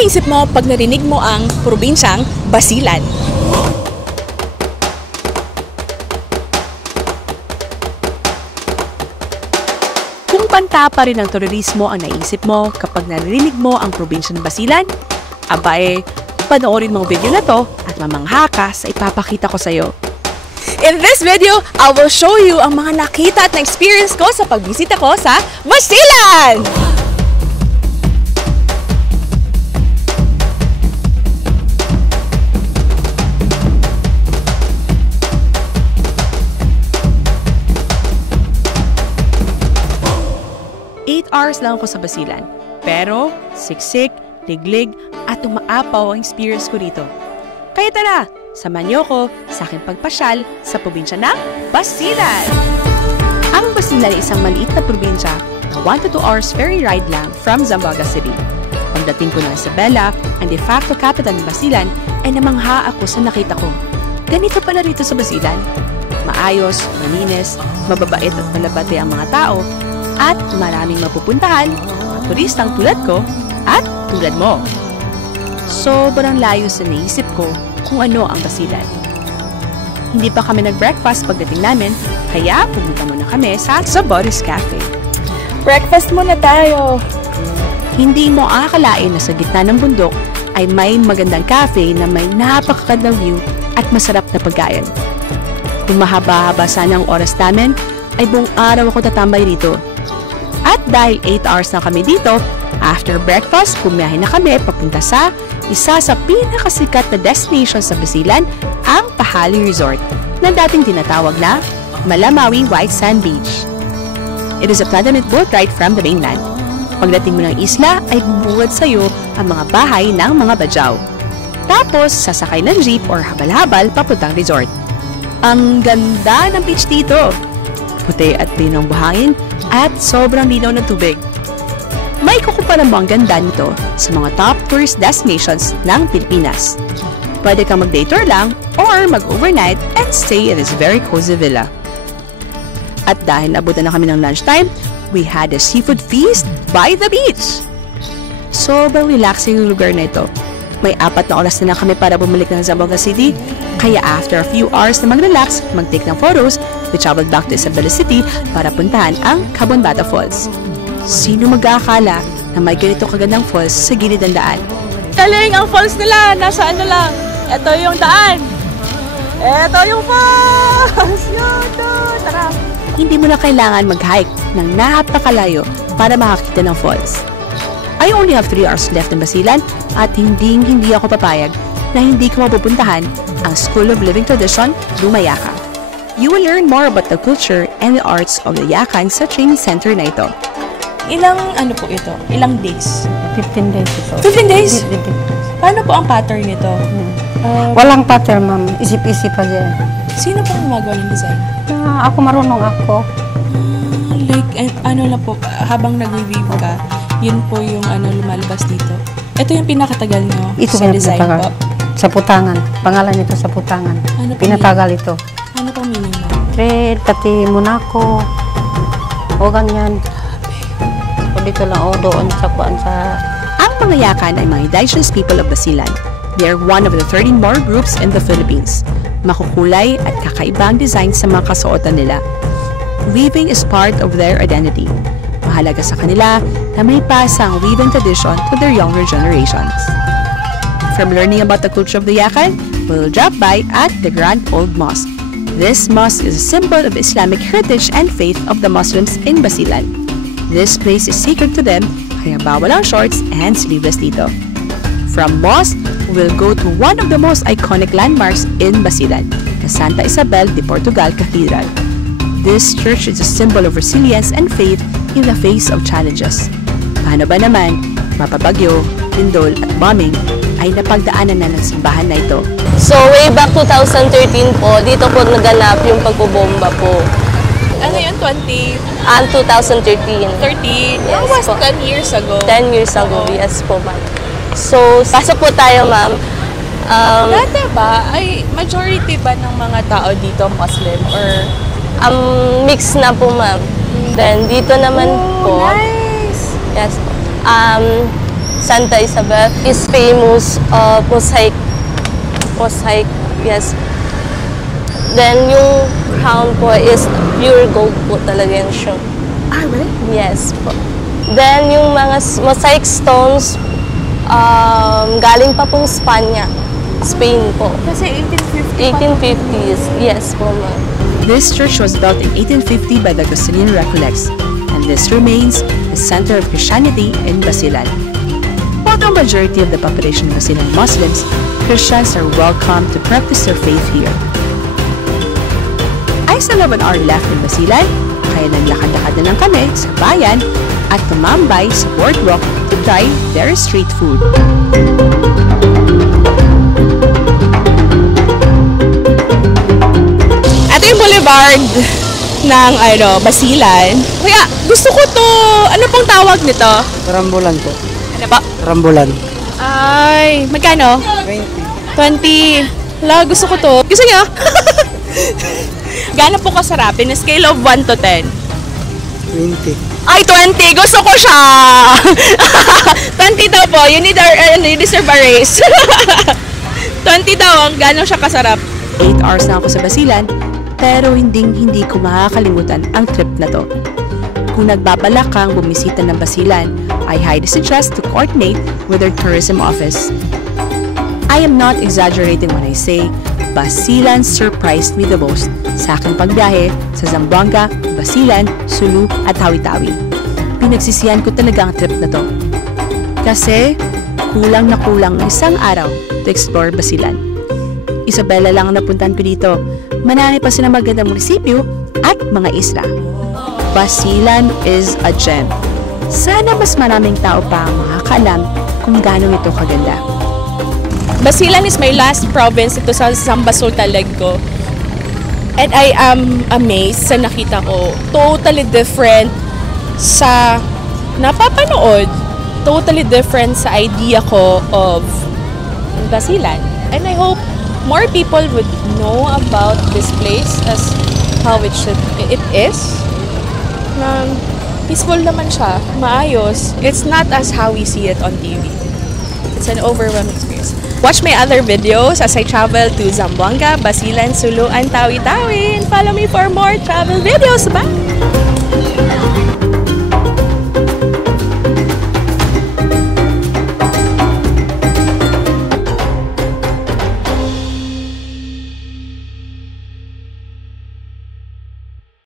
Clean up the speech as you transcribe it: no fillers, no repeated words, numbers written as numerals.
naisip mo pag narinig mo ang probinsyang Basilan? Kung banta pa rin ang turismo ang naisip mo kapag narinig mo ang probinsyang Basilan, abae, panoorin mong video na to at mamangha ka sa ipapakita ko sa'yo. In this video, I will show you ang mga nakita at na-experience ko sa pagbisita ko sa Basilan! Hours lang ako sa Basilan. Pero, siksik, liglig, at umaapaw ang experience ko rito. Kaya tara, samahan niyo ako sa aking pagpasyal sa probinsya ng Basilan! Ang Basilan ay isang maliit na probinsya na 1 to 2 hours ferry ride lang from Zamboanga City. Pagdating ko ng Isabela, ang de facto capital ng Basilan, ay namangha ako sa nakita ko. Ganito pala rito sa Basilan. Maayos, malinis, mababait at malabate ang mga tao, at maraming mapupuntahan, mga turistang tulad ko at tulad mo. Sobrang layo sa naisip ko kung ano ang Basilan. Hindi pa kami nag-breakfast pagdating namin, kaya pumunta muna kami sa Boris Cafe. Breakfast muna tayo! Hindi mo akalain na sa gitna ng bundok ay may magandang cafe na may napakagandang view at masarap na pagkain. Kung mahaba-haba sana ang oras namin, ay buong araw ako tatambay rito. At dahil 8 hours na kami dito, after breakfast, bumiyahe na kami papunta sa isa sa pinakasikat na destination sa Basilan, ang Pahali Resort, na dating tinatawag na Malamawi White Sand Beach. It is a planted boat ride from the mainland. Pagdating mo ng isla, ay bubuhat sa iyo ang mga bahay ng mga badyaw. Tapos, sasakay ng jeep or habal-habal papuntang resort. Ang ganda ng beach dito! Puti at linong buhangin, at sobrang linaw ng tubig. May kukumpara mo ang ganda nito sa mga top tourist destinations ng Pilipinas. Pwede kang mag-day tour lang or mag-overnight and stay in this very cozy villa. At dahil nabutan na kami ng lunchtime, we had a seafood feast by the beach. Sobrang relaxing yung lugar na ito. May 4 na oras na lang kami para bumalik ng Zamboanga City, kaya after a few hours na mag-relax, mag-take ng photos, we traveled back to Isabela City para puntahan ang Cabonbata Falls. Sino mag-aakala na may ganito kagandang falls sa gilid ng daan? Galing! Ang falls nila! Nasa ano lang? Ito yung daan! Ito yung falls! Tara! Hindi mo na kailangan mag-hike ng napakalayo para makakita ng falls. I only have 3 hours left ng Basilan at hindi ako papayag na hindi ko mapupuntahan ang School of Living Tradition, Lumayaka. You will learn more about the culture and the arts of the Yakan sa training center na ito. Ilang po ito? Ilang days? 15 days ito. 15 days? 15 days. Paano po ang pattern nito? Walang pattern, ma'am. Isip-isip pa yan. Sino po gumagawa ng design? Ako marunong ako. Ano na po, habang nag-weave ka, yun po yung lumalabas dito. Ito yung pinakatagal nyo sa design po? Sa putangan. Pangalan nito sa putangan. Ano pinatagal ito. Ano pang meaning mo? Thread, pati Monaco. O ganyan. O dito lang, o doon sa kuan sa... Ang mga Yakan ay mga indigenous people of Basilan. They are one of the 13 more groups in the Philippines. Makukulay at kakaibang design sa mga kasuotan nila. Weaving is part of their identity. Mahalaga sa kanila na may pasa ang weaving tradition to their younger generations. From learning about the culture of the Yakan, we'll drop by at the Grand Old Mosque. This mosque is a symbol of Islamic heritage and faith of the Muslims in Basilan. This place is sacred to them, kaya bawal ang shorts and sleeveless dito. From mosque, we'll go to one of the most iconic landmarks in Basilan, the Santa Isabel de Portugal Cathedral. This church is a symbol of resilience and faith in the face of challenges. Paano ba naman, mapabagyo, lindol at bombing ay napagdaanan na ng simbahan na ito. So way back 2013 po, dito po naganap yung pagbobomba po. Ano yun, 2013? 2013. 13? Yes, was po. 10 years ago? 10 years ago, yes po ma'am. So, pasok po tayo ma'am. Dati ba, ay majority ba ng mga tao dito Muslim or? Mix na po ma'am. Then dito naman po. Nice! Yes po. Santa Isabel is famous mosaic. Mosaic, yes. Then yung crown po is pure gold po talaga yan siya. Ah, really? Yes po. Then yung mga mosaic stones, galing pa pong Spain po. Kasi 1850 1850s, yes po ma'am. This church was built in 1850 by the Augustinian Recollects, and this remains the center of Christianity in Basilan. While the majority of the population of Basilan Muslims, Christians are welcome to practice their faith here. I still have an hour left in Basilan, kaya naglakad-lakad na lang kami sa bayan at tumambay sa boardwalk to try their street food. Ito yung boulevard ng Basilan. Kuya, gusto ko to. Ano pong tawag nito? Karambulan po. Ano ba? Karambulan. Ay, magkano? 20. Hala, gusto ko to. Gusto niyo? Gaano po kasarap? In a scale of 1 to 10. 20. Ay, 20! Gusto ko siya! 20 daw po. You deserve a raise. 20 daw. Gaano siya kasarap? 8 hours na ako sa Basilan, pero hindi ko makakalimutan ang trip na to. Kung nagbabalak kang bumisita ng Basilan, I highly suggest to coordinate with their tourism office. I am not exaggerating when I say Basilan surprised me the most sa aking pagbiyahe sa Zamboanga, Basilan, Sulu at Tawi-Tawi. Pinagsisihan ko talaga ang trip na to. Kasi kulang na kulang isang araw to explore Basilan. Isabela lang ang napuntahan ko dito. Manami pa silang magandang munisipyo at mga isla. Basilan is a gem. Sana mas maraming tao pa ang makakaalam kung gaano ito kaganda. Basilan is my last province ito sa Zambasol Talagco. And I am amazed sa nakita ko. Totally different sa napapanood. Totally different sa idea ko of Basilan. And I hope more people would know about this place as how it is. Peaceful naman siya. Maayos. It's not as how we see it on TV. It's an overwhelming experience. Watch my other videos as I travel to Zamboanga, Basilan, Sulu, and Tawi-Tawi. And follow me for more travel videos. Bye!